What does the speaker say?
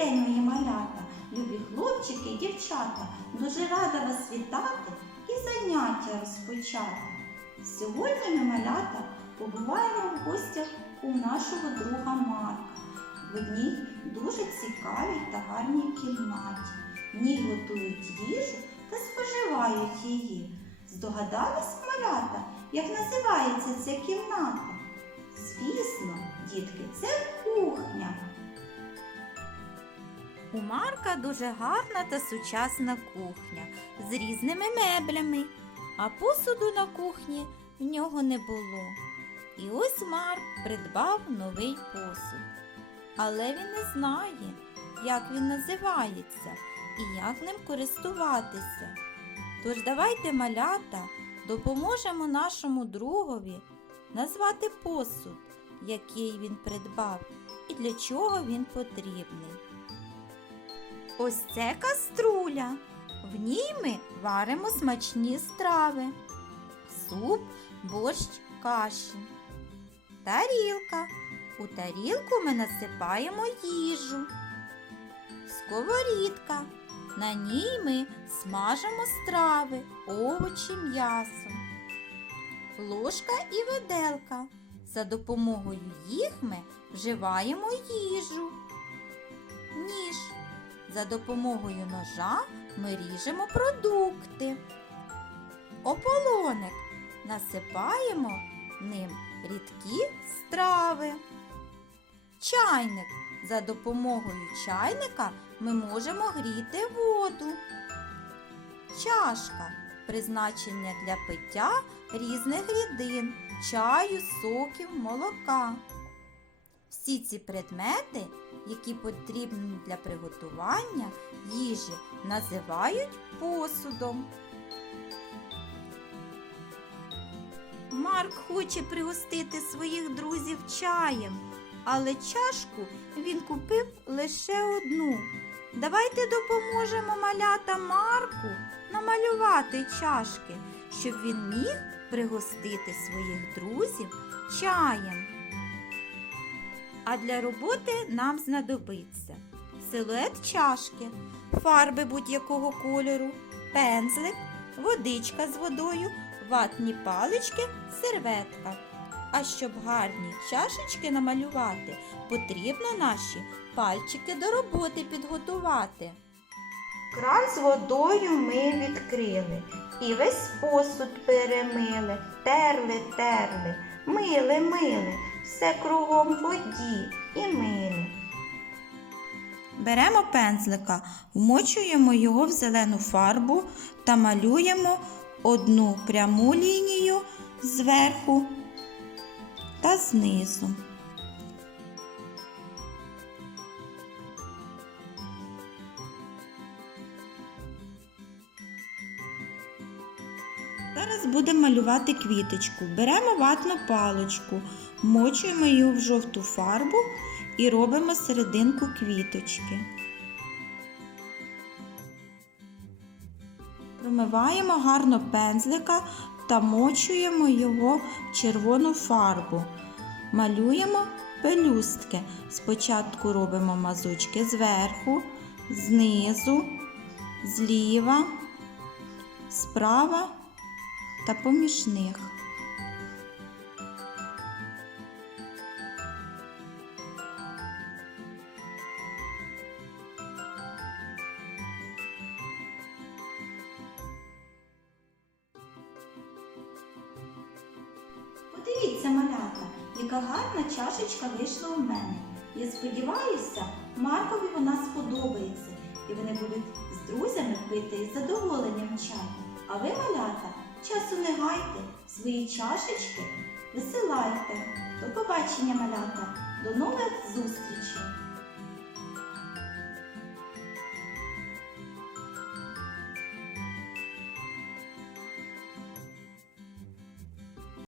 день, мої малята, любі хлопчики і дівчата. Дуже рада вас вітати і заняття розпочати. Сьогодні ми малята побуваємо в гостях у нашого друга Марка в одній дуже цікавій та гарній кімнаті. В ній готують їжу та споживають її. Здогадались малята, як називається ця кімната? Звісно, дітки, це кухня. У Марка дуже гарна та сучасна кухня з різними меблями, а посуду на кухні в нього не було. І ось Марк придбав новий посуд. Але він не знає, як він називається і як ним користуватися. Тож давайте, малята, допоможемо нашому другові назвати посуд, який він придбав і для чого він потрібний. Ось це каструля. В ній ми варимо смачні страви. Суп, борщ, каші. Тарілка. У тарілку ми насипаємо їжу. Сковорідка. На ній ми смажимо страви, овочі, м'ясо. Ложка і виделка. За допомогою їх ми вживаємо їжу. За допомогою ножа ми ріжемо продукти. Ополоник насипаємо ним рідкі страви. Чайник. За допомогою чайника ми можемо гріти воду. Чашка призначення для пиття різних рідин, чаю, соків, молока. Всі ці предмети, які потрібні для приготування їжі, називають посудом. Марк хоче пригостити своїх друзів чаєм, але чашку він купив лише одну. Давайте допоможемо малята Марку намалювати чашки, щоб він міг пригостити своїх друзів чаєм. А для роботи нам знадобиться силует чашки, фарби будь-якого кольору, пензлик, водичка з водою, ватні палички, серветка. А щоб гарні чашечки намалювати, потрібно наші пальчики до роботи підготувати. Кран з водою ми відкрили і весь посуд перемили, терли, терли, мили, мили, все кругом воді і мили. Беремо пензлика, вмочуємо його в зелену фарбу та малюємо одну пряму лінію зверху та знизу. Зараз будемо малювати квіточку. Беремо ватну паличку, вмочуємо її в жовту фарбу і робимо серединку квіточки. Промиваємо гарно пензлика та мочуємо його в червону фарбу. Малюємо пелюстки. Спочатку робимо мазочки зверху, знизу, зліва, справа та поміж них. Подивіться, малята, яка гарна чашечка вийшла у мене. Я сподіваюся, Маркові вона сподобається, і вони будуть з друзями пити із задоволенням чай. А ви, малята, часу не гайте, свої чашечки висилайте. До побачення, малята, до нових зустрічей!